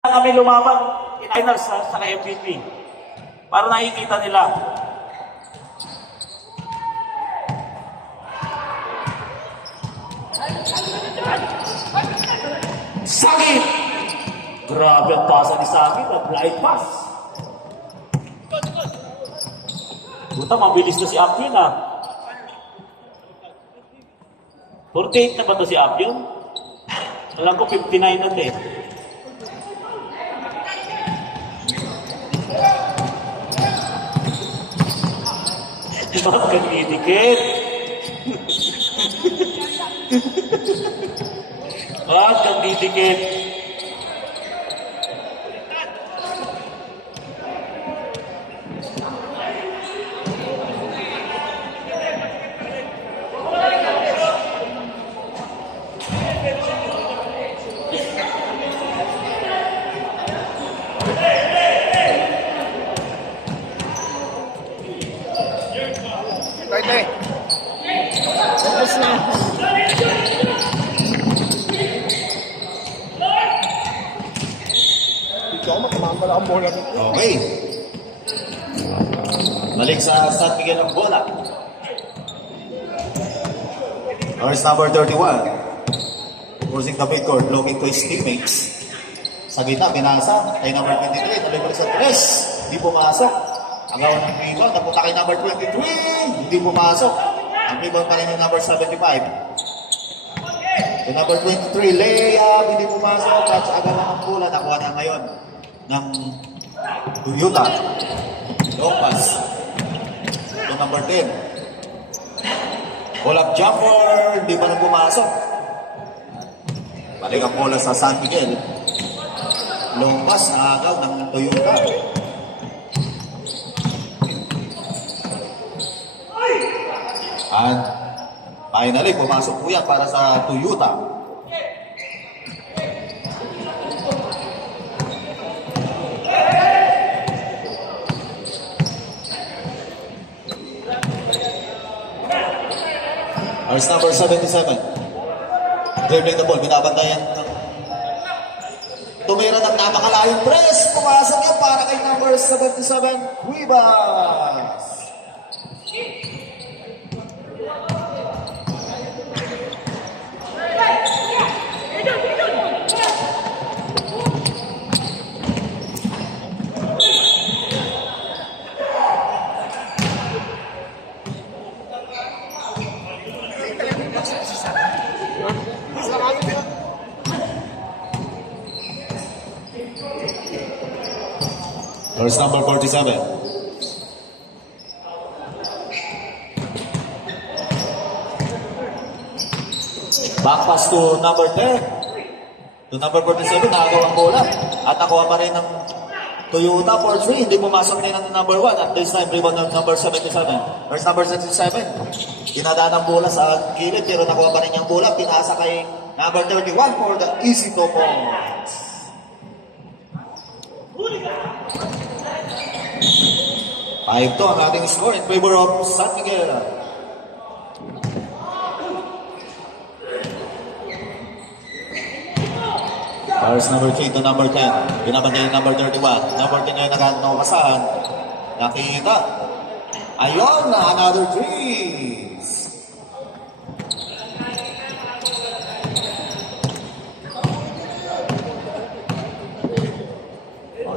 Kami lumaban in finals sa MVP para nakikita nila. Sakit! Grabe ang pasa ni Sakit, ang blind pass. Buta, mabilis na si Appion ah. 48 na ba ito si Appion? Alam ko 59 na ito eh. Bakit ka didikit? Bakit ka didikit? Tay. Tapos na. Ikaw, makamamala ang bola dito. Okay. Balik sa San Miguel ang bola. Ours number 31. Crossing the midcourt, looking to his teammates. Sa gitna, pinasa. Kay number 23, tuloy sa 3. Hindi pumasok. Agaw ng rebound, napunta kay number 23. Hindi pumasok. Ang rebound pa rin yung number 75. Yung number 23, layup, hindi pumasok. At sa agaw ng bola, nakuha na ngayon ng Toyota. Long pass. Yung number 10. Pull-up jumper, hindi pa nang pumasok. Balik ang bola sa San Miguel. Long pass, naagaw ng Toyota. And finally, pumasok po yan para sa Toyota. Ours number 77. Dribbling the ball, binabantayan ng tumira ng napakalayong press. Pumasok yan para kay number 77, Cuevas. Ours number 47. Back pass to number 10. To number 47, nakagawa ang bola. At nakuha pa rin ng Toyota for 3. Hindi pumasok rin ng number 1. At this time, rebound ng number 77. First number 77. Kinadaan ang bola sa gilid, pero nakuha pa rin yung bola. Pinasa kay number 31 for the easy 2 points. 5-2 ang ating score in favor of San Miguel. Ours number 3 to number 10. Binabantay yung number 31. Number 10 ngayon nakasahan. Nakita. Ayun, another threes.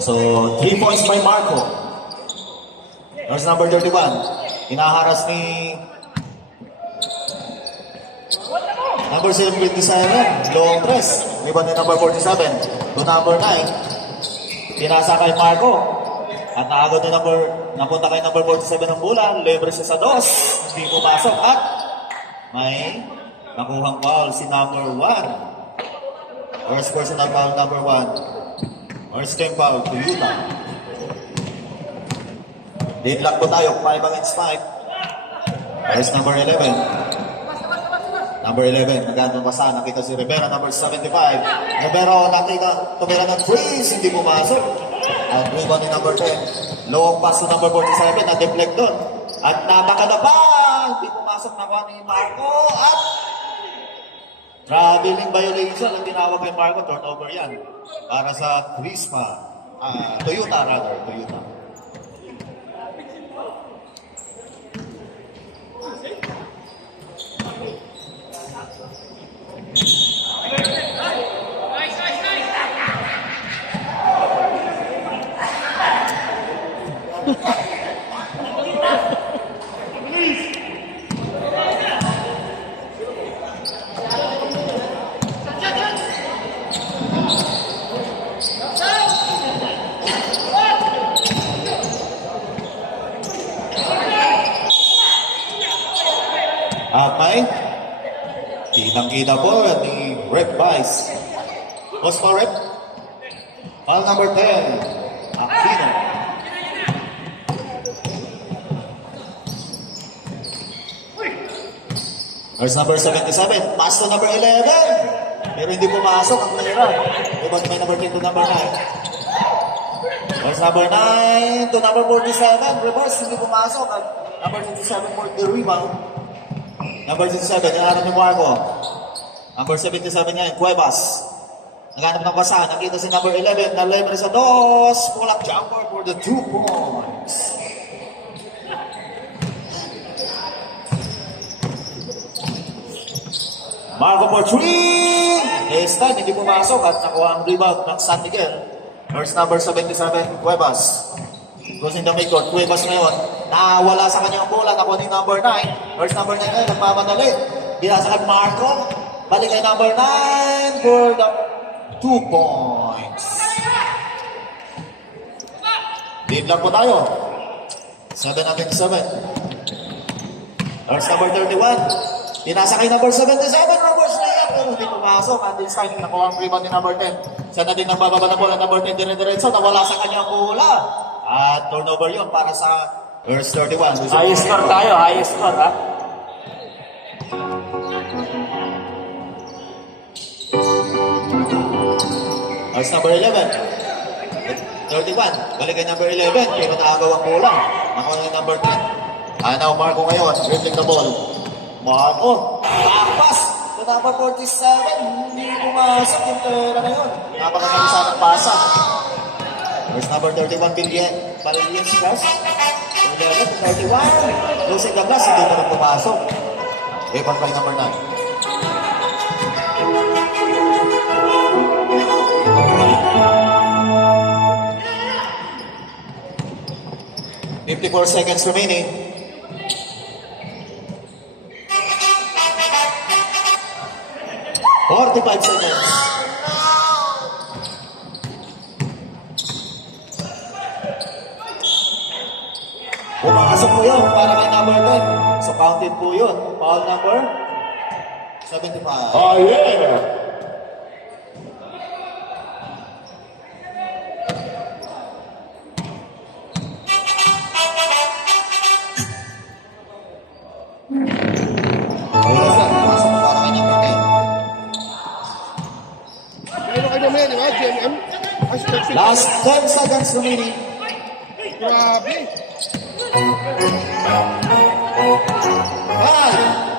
So, 3 points by Marco. Ours number 31. Hinaharas ni number 727. Long press. Rebound ni number 47. To number 9. Pinasa kay Marco. At naagod ni napunta kay number 47 ng bola. Lebre siya sa dos. Hindi pumasok. At may nakuhang foul si number 1. Ours personal foul number 1. Ours team foul to Utah. Deadlock po tayo, 5 against 5. Ours number 11. Number 11, magandang basa, nakita si Rivera, number 75. Rivera, nakita, tumira ng freeze, hindi pumasok. At rebound ni number 10. Low pass to number 47, na-deflect doon. At napakadaba, hindi pumasok na ni Marco. At Traveling violation ang tinawag kay Marco. Turnover yan. Para sa Prisma. Toyota rather. Toyota. At may kitang-kita po ni Rep Vice. Boss pa Rep? Foul number 10, Aquino. There's number 77, pass to number 11. Pero hindi pumasok ang player. Ibang may number 10 to number 9. There's number 9 to number 47. Reverse, hindi pumasok. At number 27 for the rebound. Number 67, yung harap ni Marco. Number 77 niya, Cuevas. Naghanap ng basa. Nakita si number 11 na libre sa dos. Pull-up jumper for the 2 points. Marco for 3. Esta, hindi pumasok at nakuha ang rebound ng San Miguel. First number 77, Cuevas. Goes in the midcourt. Cuevas ngayon. Nawala sa kanyang bola. Nakuha ni number 9. First number 9 ngayon. Nagmamadali. Binasa kay Marco. Balik kay number 9 for the 2 points. Lead lang po tayo. 7-7. First number 31. Binasa kay number 77. Reverse layup. Pero hindi pumasok. At this time, nakuha ang rebound ni number 10. Siya na din nagbababa ng bola. Number 10 dire-diretso. Nawala sa kanyang bola. At turnover yun para sa verse 31. High score tayo, high score ha. Verse number 11. 31. Balik kay number 11. Pero naagaw ang bola. Nakuha ng number 10. Now Marco ngayon. Dribbling the ball. Marco. Papas. To number 47. Hindi pumasok yung pera na yun. Napakaganda ng pasa. Verse number 31, Valiant Glass. 11, 31. Losing the glass, hindi mo na pumasok. Evan by number 9. $54 seconds remaining. $45 seconds. Pumasok po yun para kay number 10. So counted po yun. Foul number 75. Oh, yeah. Pumasok po para kay number 10. Meron kayo mamaya, di ba? GMM? Last 10 seconds remaining. Grabe. 5,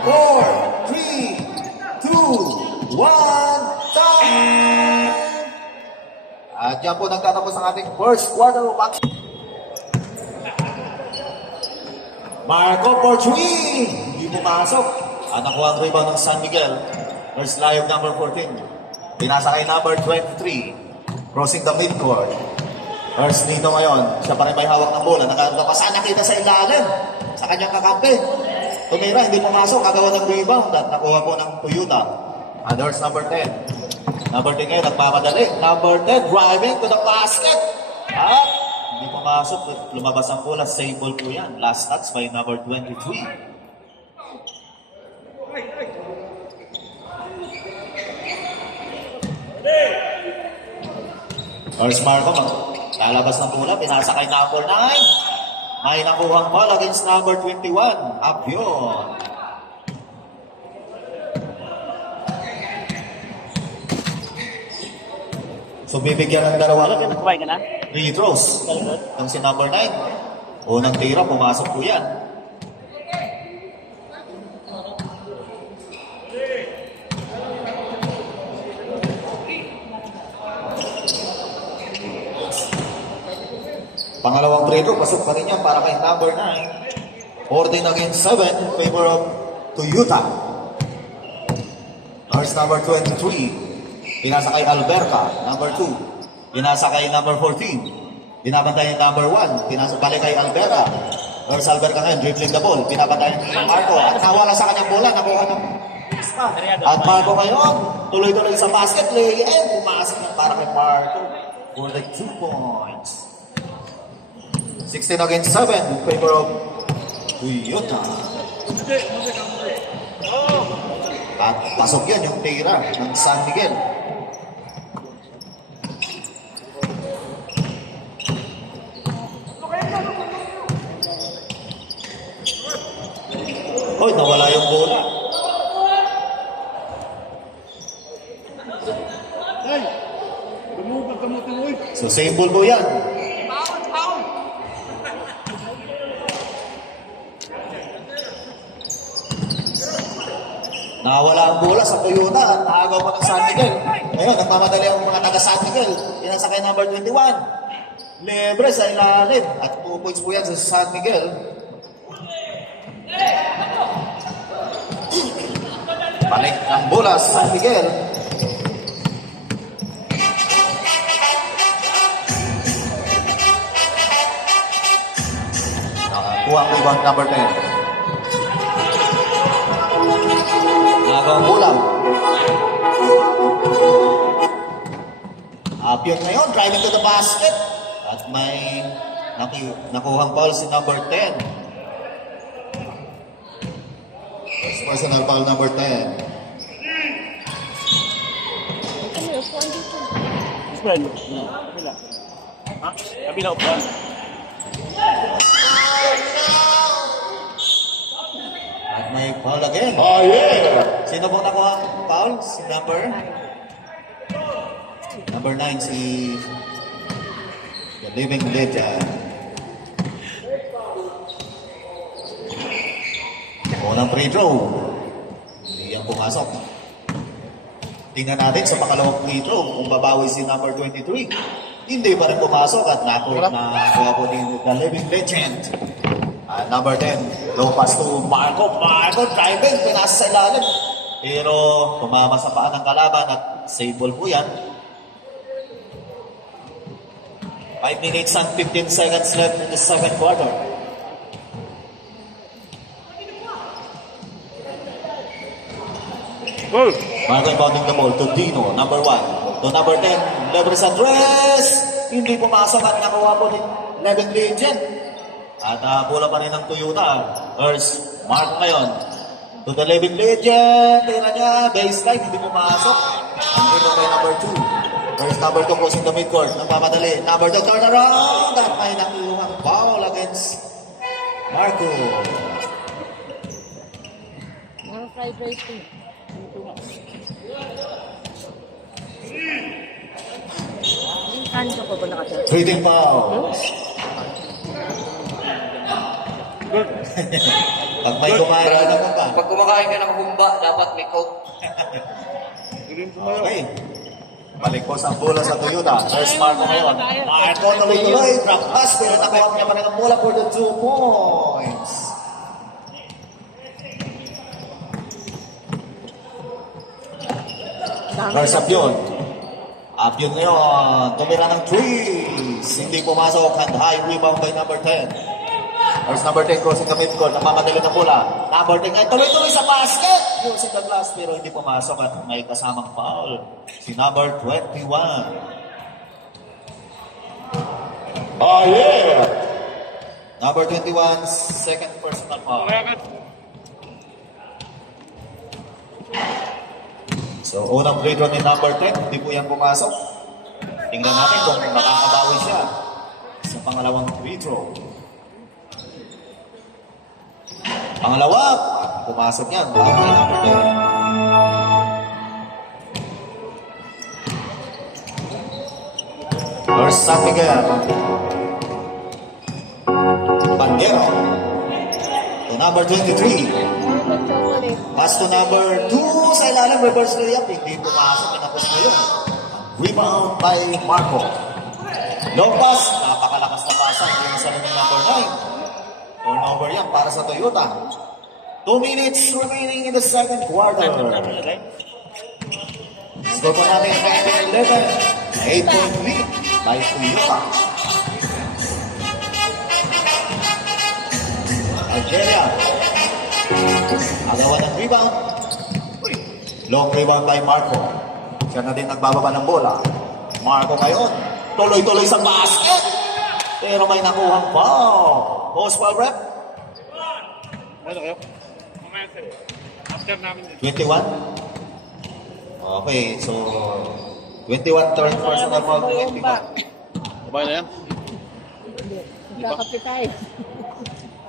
4, 3, 2, 1, time! At yan po nagtatapos ang ating first quarter of action. Marco for 3! Hindi pumasok. At nakuha ang rebound ng San Miguel. First live number 14. Pinasa kay number 23. Crossing the midcourt. First dito ngayon, siya pa rin may hawak ng bola. Nakapasa, nakita sa ilalim. Sa kanyang kakampi. Tumira, hindi pumasok. Kagawa ng rebound. At nakuha po ng Toyota. And there's number 10. Number 10 ngayon, nagmamadali. Number 10, driving to the basket. At hindi pumasok. Lumabas ang bola. Save ball po yan. Last touch by number 23. There's Marco. Lalabas ng bola, pinasa kay number 9. May nakuhang ball against number 21. Up yun. So bibigyan ng dalawa lang. Kumain ka na? Free throws. Ang si number 9. Unang tira, pumasok po yan. Pangalawang free throw, pasok pa rin yan para kay number 9. 14 against 7 in favor of Toyota. Nurse number 23. Pinasa kay Alberca, number 2. Pinasa kay number 14. Binabantay yung number 1. Pinasa balik kay Alberca. Nurse Alberca ngayon, dribbling the ball. Binabantay ni Marco. At nawala sa kanyang bola, nakuha ng at Marco ngayon, tuloy-tuloy sa basket, lay and pumasok niya para kay Marco for the 2 points. 16 against 7 in favor of Toyota. At pasok yan yung tira ng San Miguel. Hoy, nawala yung bola. Hey! Lumugag ka mo tuloy. So same ball po yan. Nawala ang bola sa Toyota at naagaw pa ng San Miguel. Ngayon, nagmamadali ang mga taga San Miguel. Pinasakay number 21. Libre sa ilalim. At 2 points po yan sa San Miguel. Balik ang bola sa San Miguel. Nakakuha ang rebound number 10. Nagaw ang bola. Apyong ngayon, driving to the basket. At may nakuhang foul si number 10. First personal foul number 10. Friend. Kabila. Ha? Kabila o pa? At may foul again. Oh, yeah! Sino bang nakuha ang foul? Si number 9, si the living legend. Unang free throw. Hindi yan pumasok. Tingnan natin sa pangalawang free throw kung babawi si number 23. Hindi pa rin pumasok at nakuha po din the living legend. Number 10, low pass to Marco. Marco driving, pinasa sa ilalim. Pero tumama sa paa ng kalaban at save ball po yan. 5 minutes and 15 seconds left in the second quarter. Marco inbounding the ball to Dino, number 1. To number 10, Lebres Andres. Hindi pumasok at nakuha po ni Living Legend. At bola pa rin ng Toyota. First, Marco ngayon. To the Living Legend. Tira niya, baseline, hindi pumasok. Ang dito kay number 2. First, number 2 crossing the midcourt. Nagmamadali. Number 2, turn around. At may nakuhang foul against Marco. Mga fried rice ko. Yung kanto ko ba nakatira? Trading fouls. Pag may kumain ka naman ba? Pag kumakain ka ng humba, dapat may coke. Okay. Balik po sa bola sa Toyota. There's Marco ngayon. Marco tuloy-tuloy. Drop pass. Pero nakuha niya pa rin ang bola for the 2 points. There's Apyon. Apyon ngayon. Tumira ng 3s. Hindi pumasok. And high rebound by number 10. There's number 10 crossing the midcourt. Namamadali ng bola. Number 10 ngayon. Tuloy-tuloy sa basket. Using the glass pero hindi pumasok at may kasamang foul. Si number 21. Oh, yeah! Number 21, second personal foul. So, unang free throw ni number 10, hindi po yan pumasok. Tingnan natin kung makakabawi siya sa pangalawang free throw. Pangalawa, pumasok yan. Para kay number 10. First, San Miguel. Bandero. To number 23. Pass to number 2 sa ilalim, reverse layup. Hindi pumasok, pinapos na yun. Rebound by Marco. Long pass, napakalakas na pasa. turnover yan para sa Toyota. 2 minutes remaining in the second quarter. Score po namin 9-11. 8-point lead by Toyota. Algeria. Agawan ng rebound. Long rebound by Marco. Siya na din nagbababa ng bola. Marco ngayon. Tuloy-tuloy sa basket. Pero may nakuhang foul. Post foul rep. Ano kayo? After namin. 21. Okay, so 21 turn personal foul. 21. Sabay na yan. Kakapit tayo.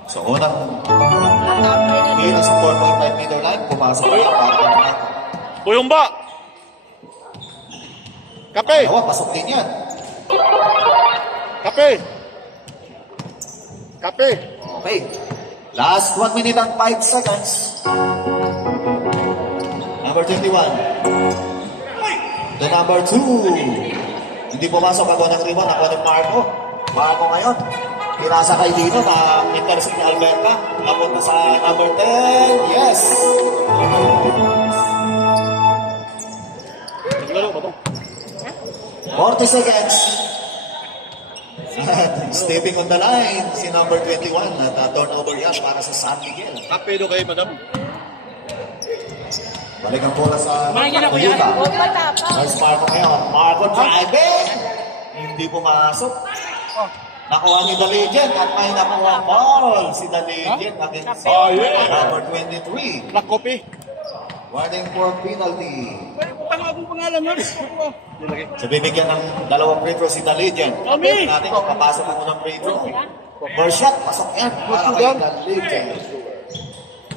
So unang hilo sa 4.5 meter line. Pumasok na para kay Marco. Buyong ba? Kape! Dalawa, pasok din yan. Kape! Kape! Okay. Last 1 minute and 5 seconds. Number 21. The number 2. Hindi pumasok ako ng rebound. Ako ng Marco. Marco ngayon. Pinasa kay Dino na intercept ni Alberta. Napunta sa number 10. Yes! Naglaro ba ito? 40 seconds. At stepping on the line, si number 21 at turnover yan para sa San Miguel. Kape do kayo, madam. Balik ang bola sa Toyota. Huwag matapang. Nice Marco ngayon. Marco driving. Hindi pumasok. Nakuha ni The Legend at may nakuha foul si The Legend against number 23. Black coffee. Warning for penalty. Tanga akong pangalan nun. So bibigyan ng dalawang free throw si The Legend. Amin. Natin kung papasok ang unang free throw. First shot, pasok yan. Para kay The Legend.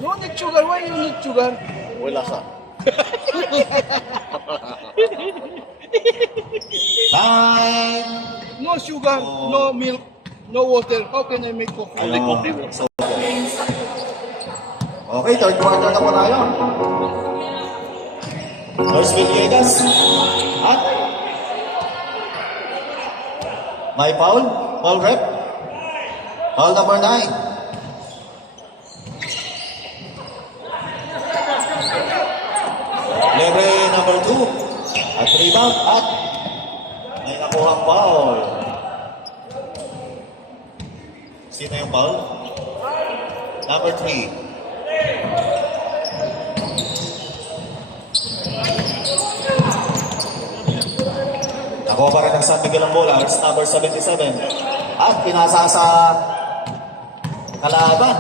No need sugar. Why you need sugar? Wala sa. Time. No sugar, no milk, no water. How can I make coffee? So, okay, third quarter na po tayo. First Villegas. At may foul. Foul rep. Foul number 9. Lebre number 2. At rebound. At may nakuhang foul. Sino yung foul? Number 3. Nakuha pa rin ng San Miguel ang bola. It's number 77. At pinasa sa kalaban.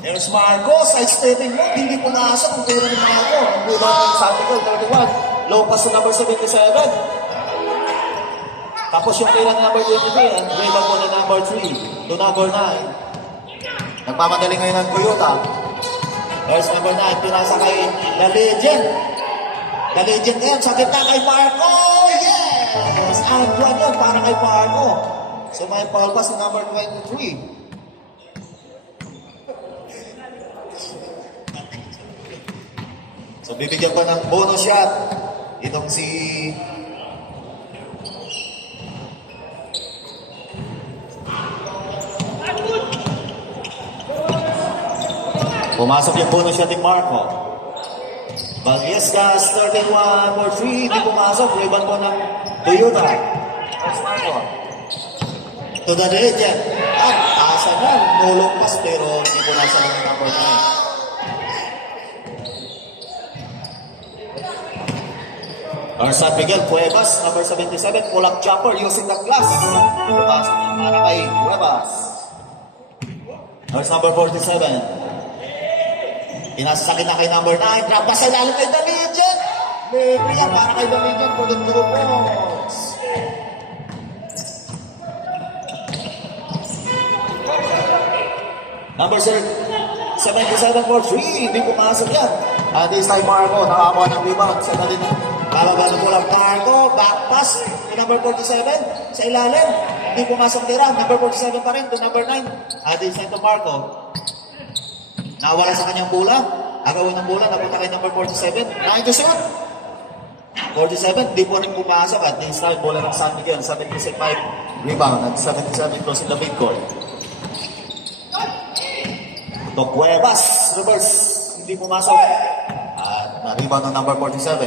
There's Marco. Side-stepping mo. Hindi pumasok. Ang tira ni Marco. Ang rebound ng San Miguel, 31. Low pass to number 77. Tapos yung tira ng number 23. Ang rebound mo ng number 3 to number 9. Nagmamadali ngayon ng Toyota. There's number 9. Pinasa kay The Legend. The Legend ngayon. Sa gitna kay Marco. Yes! Ang drag yun para kay Marco. So may foul pa si number 23. So bibigyan pa ng bonus shot. Itong si pumasok yung bonus shot ni Marco. Vallescas, 31 for 3. Hindi pumasok. Rebound po ng Toyota. That's Marco. To The Legend. At asa na. No long pass pero hindi po nasa ng number 9. Our San Miguel, Cuevas, number 77. Pull-up jumper using the glass. Pumasok niya para kay Cuevas. Our number 47. Pinasasakit na kay number 9. Drop pa sa ilalim kay The Legend. Libre yan para kay The Legend for the 2 points. Number 77 for 3. Hindi pumasok yan. At this time Marco, nakakuha ng rebound. Sa din, bababa ng bola. Marco, back pass to number 47. Sa ilalim. Hindi pumasok tira. Number 47 pa rin to number 9. At this time to Marco. Nawala sa kanyang bola. Agawin ng bola. Napunta kay number 47. 9 to shoot. 47. Di po rin pumasok. At this time, bola ng San Miguel. 75 rebound. At 77 close in the midcourt. To Cuevas, reverse. Hindi pumasok. At na-rebound ng number 47.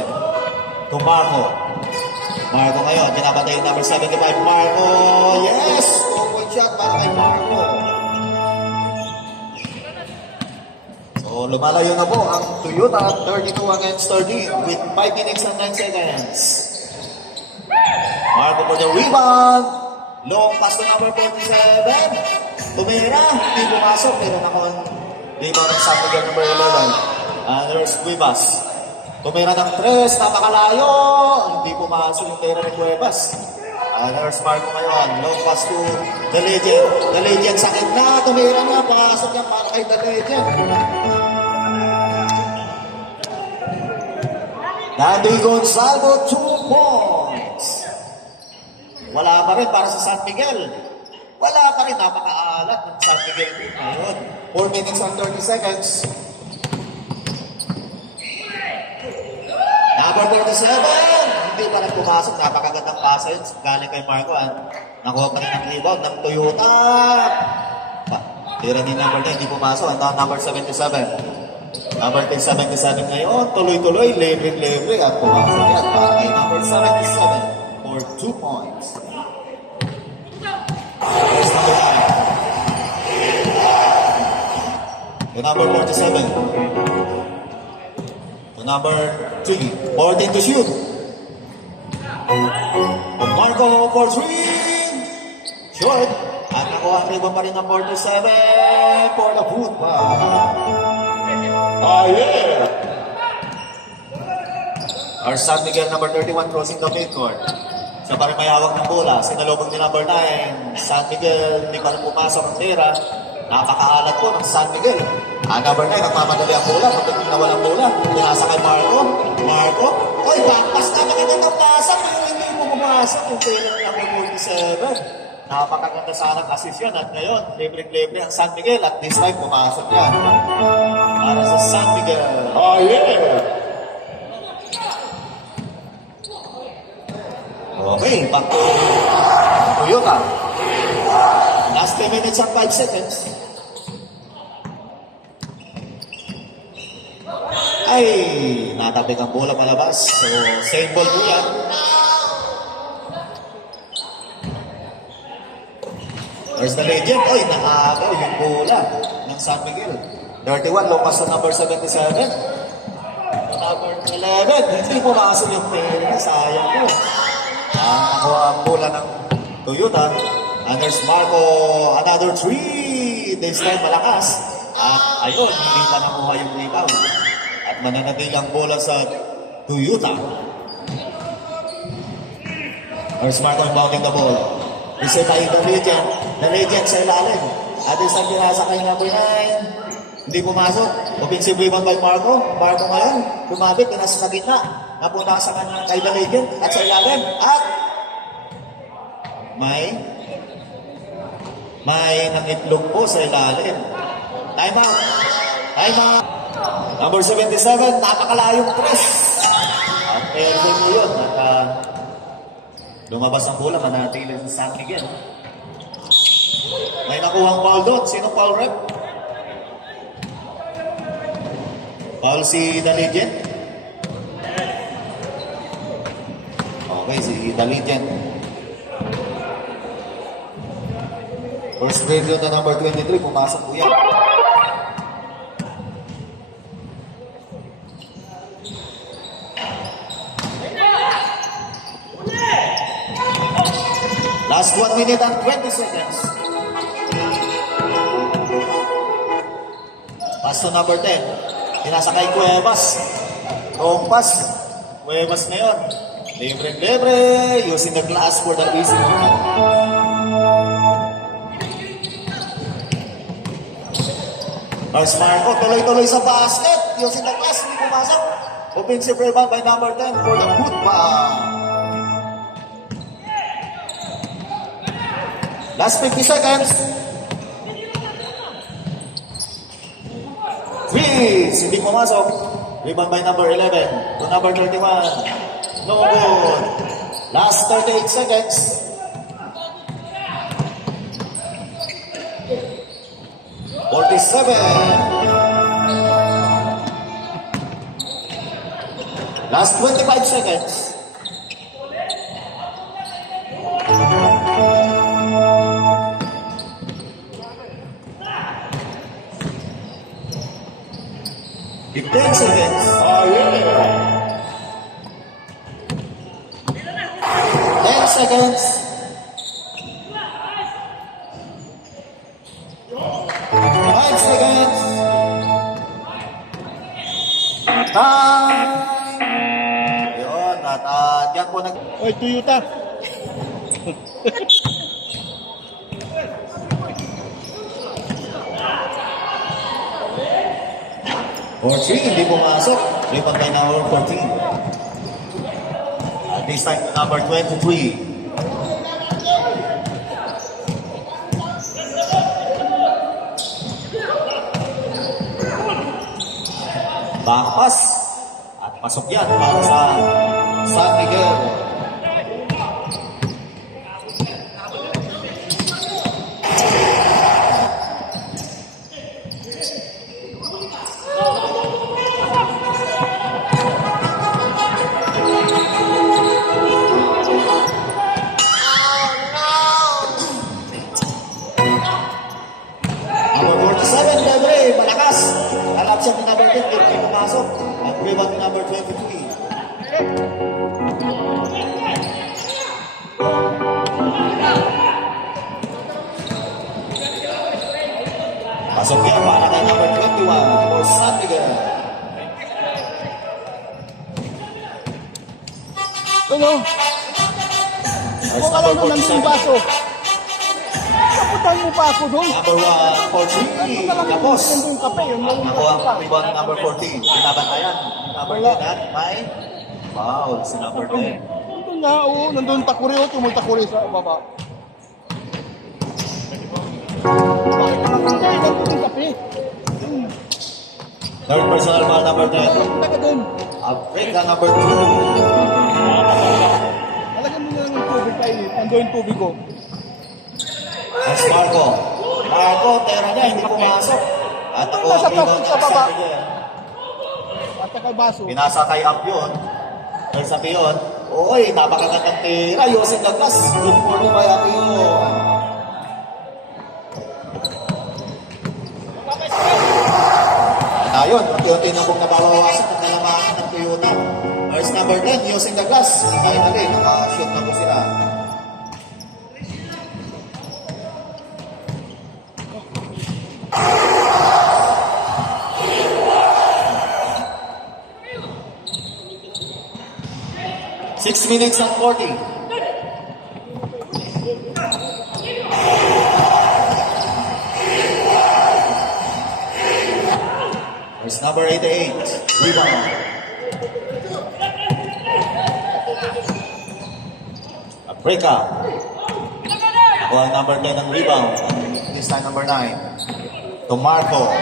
To Marco. Marco ngayon, pinapatay yung number 75. Marco, yes! 2-point shot para kay Marco. So, lumalayo na po ang Toyota 32 against 13 with 5 minutes and 9 seconds. Marco for the rebound. Long pass to number 47. Tumira, hindi pumasok. Pero nakuha rebound ng San Miguel number 11. And there's Cuevas. Tumira ng 3, napakalayo. Hindi pumasok yung tira ng Cuevas. And there's Marco ngayon. Long pass to The Legend. The Legend sa gitna. Tumira na. Pasok niya para kay The Legend. Dandy Gonzalo, 2 points. Wala pa rin para sa San Miguel. Wala pa rin. Napakaalat ng San Miguel team ngayon. 4 minutes and 30 seconds. Number 47. Hindi pa rin pumasok. Napakagandang passes. Galing kay Marco. Nakuha pa rin ang rebound ng Toyota. Tira ni number 9. Hindi pumasok. Ang number 77. Number 77 ngayon. Tuloy-tuloy. Lebre-lebre. At pumasok yan. Para kay number 77 for 2 points. There's number 9. The number 47. The number 3. 14 to shoot. Marco for 3. Short. At nakuha ang rebound pa rin ng 47 for the football. Oh yeah! Our San Miguel number 31 crossing the midcourt. Siya pa rin may hawak ng bola. Sinalubog ni number 9. San Miguel, hindi pa rin pumasok ang tira. Napakaalat po ng San Miguel. Number 9, nagmamadali ang bola. Pagdating na walang bola. Pinasa kay Marco. Marco. Oy, backpass na magandang pasok. Hindi mo pumasok yung tira ng number 47. Napakaganda sana ang assist yan. At ngayon, libre-libre ang San Miguel. At this time, pumasok yan. Para sa San Miguel. Oh yeah! Okay, back to Toyota. Last 10 minutes and 5 seconds. Ay, natabig ang bola palabas. So, same ball po yan. There's the Legend. Oy, nakagaw yung bola ng San Miguel. 31, lopas sa number 77. Number 11, hindi pumasok yung pera. Sayang po. Nakuha ang bola ng Toyota. And there's Marco, another 3. This time malakas. At ayun, hindi pa nakuha yung rebound. At mananatili ang bola sa Toyota. There's Marco inbounding the ball. Receive by the Legend. The Legend sa ilalim. At this time pinasa kay number 9. Hindi pumasok. Offensive rebound by Marco. Marco ngayon, lumabit, pinasa sa gitna. Napunta sa kanya kay The Legend at sa ilalim. At may nangitlog po sa ilalim. Time out. Time out. Number 77, napakalayong press. At airgun mo yun. At lumabas ang bola, manatili sa San Miguel. May nakuhang foul doon. Sino foul rep? Foul si The Legend. Okay, si The Legend. First grade yun na number 23, pumasok po yan. Last 1 minute and 20 seconds. Pass to number 10. Pinasa kay Cuevas. Long pass. Cuevas ngayon. Libre-libre. Using the glass for the easy one. Lars Marco, tuloy-tuloy sa basket. Using the glass, hindi pumasok. Offensive rebound by number 10 for the football. Last 50 seconds. Freeze! Hindi pumasok. Rebound by number 11 to number 31. No good. Last 38 seconds. Last 25 seconds. In 10 seconds. Oh, yeah. 10 seconds. 5 seconds. 9. Yun, at yan po nag... Oy, Toyota. For 3, hindi pumasok. Rebound by number 14. At this time, number 23. Back pass. At pasok yan para sa San Miguel. Number 47, Debre, malakas. Alap siya ni number 10, hindi pumasok. At rebound ni number 23. Pasok yan para kay number 21 for San Miguel. Ano? First Kung alam mo number nandun 47. yung baso. Kaputan mo pa ako doon. Number 1 for 3, Kapos. Nandun yung kape. Yun lang yung Nakuha kape pa. ang rebound ni number 14. Binabantayan. Number 10 at may foul si number 10. Nandun nga, oo. Nandun takuri o. Tumultakuri sa baba. Bakit nakapunta? Nandun yung kape. Third personal foul number 10. Nakapunta ka doon. Africa number 2. Nalagyan mo na lang yung tubig kayo. Ando yung tubig ko. That's Marco. Marco, tera niya, hindi pumasok. At ako Nasa ang rebound plastic ng sa baba. San Miguel. At saka baso. Pinasa kay Up yun. Dahil sabi yun, oy, napakagandang tira. Yosin Douglas. Good morning, may Up yun. At ayun, unti-unti na pong nabawawasan at nalamaan ng Toyota. First number 10, Yosin Douglas. Finally, nakashoot na po sila. Six minutes and 40. There's number 88. Rebound. Africa. Ako ang number 10 ng rebound. This time number 9. To Marco.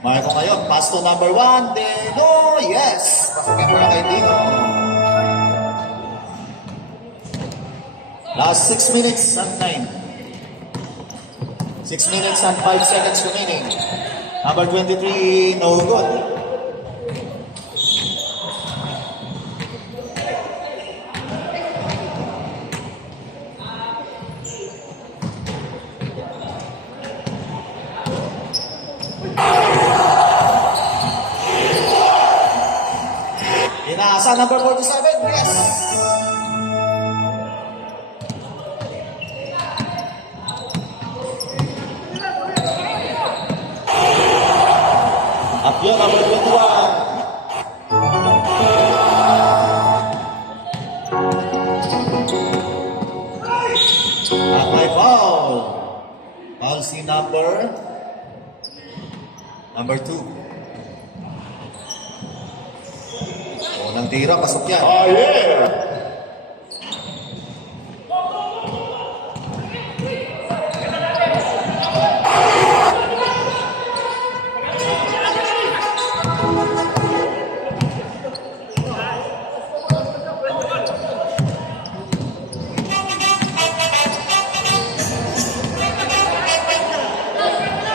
Marco ngayon. Pass to number 1. Dino. Yes. Pasok yung para kay Dino. Last 6 minutes and 9. 6 minutes and 5 seconds remaining. Number 23, no good. Inaasa number 47, yes. Apyo number 21. At may foul. Foul si number 2. Unang tira, pasok yan. Oh, yeah!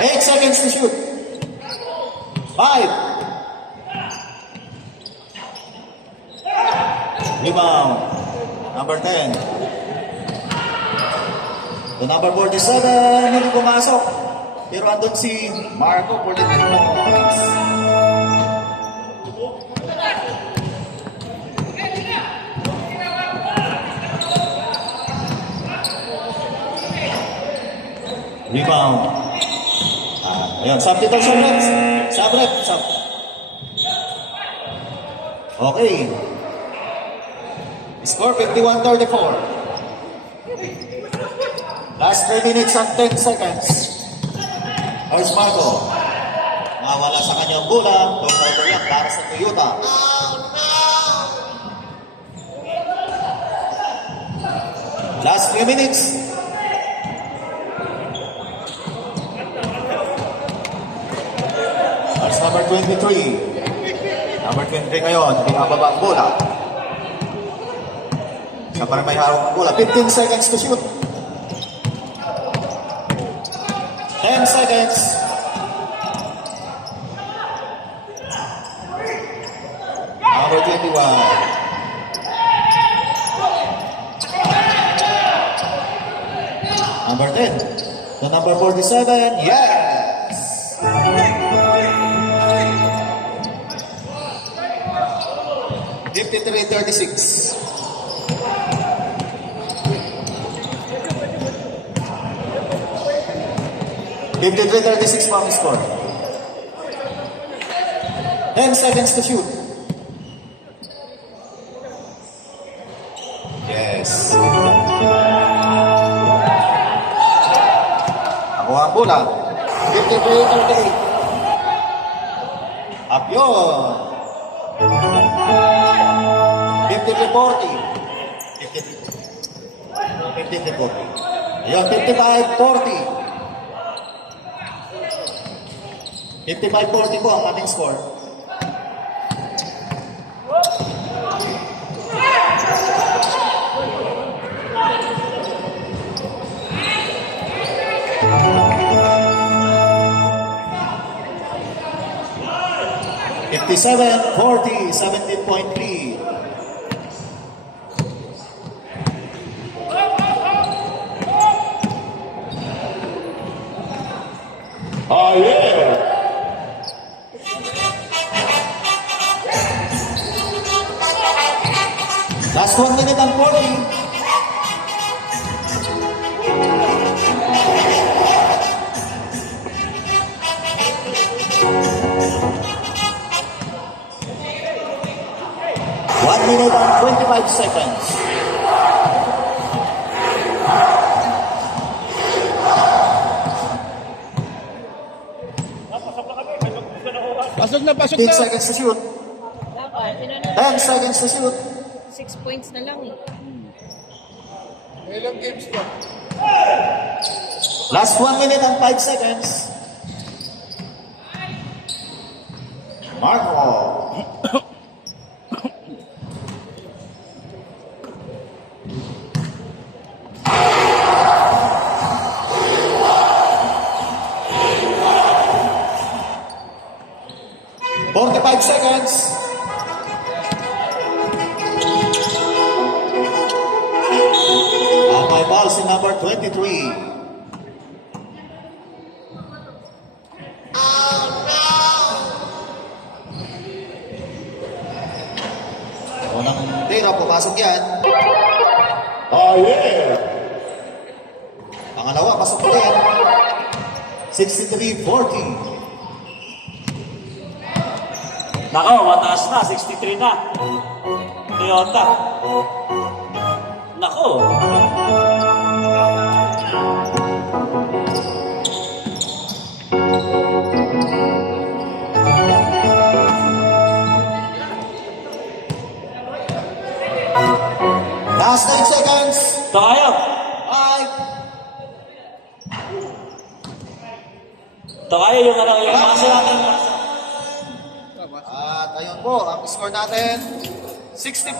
Eight seconds to shoot. 5, 4, 3, To number 47, hindi pumasok. Pero andun si Marco for the 3 points. Rebound. Ayan, substitution reps. Sub-rep. Okay. Score 51-34. Last 3 minutes and 10 seconds. Here's Marco. Mawala sa kanyang bola. Turnover yan para sa Toyota. Last 3 minutes. Here's number 23. Number 23 ngayon. Binababa ang bola. Siya pa rin may harong ang bola. 15 seconds to shoot. 10 seconds. Number 21. Number 10. The number 47. Yes! $53-36. $53-36 pa ang score. 10 seconds to shoot. Yes. Nakuha ang bola. 53-38. Up yun. 53-40. 53-40. Ayun, 55-40. 55-40 po ang ating score. $57-40, 17-point lead. Oh, yeah! Last 1 minute and 40. One minute and 25 seconds. Pasok na, pasok 15 na. seconds to shoot. Dapat, tinanong 10 seconds to shoot. 6 points na lang eh. Ilang games pa? Last 1 minute and 5 seconds. Marco. Five seconds. And my ball's in number 23. Unang tira, pumasok yan. Oh, yeah! Pangalawa, pasok ulit. 63-40. Nako, mataas na. 63 na. Toyota. Nako. Last 9 seconds. Tayo. 5. Tayo yung masa natin. At ayun po, ang score natin, 65.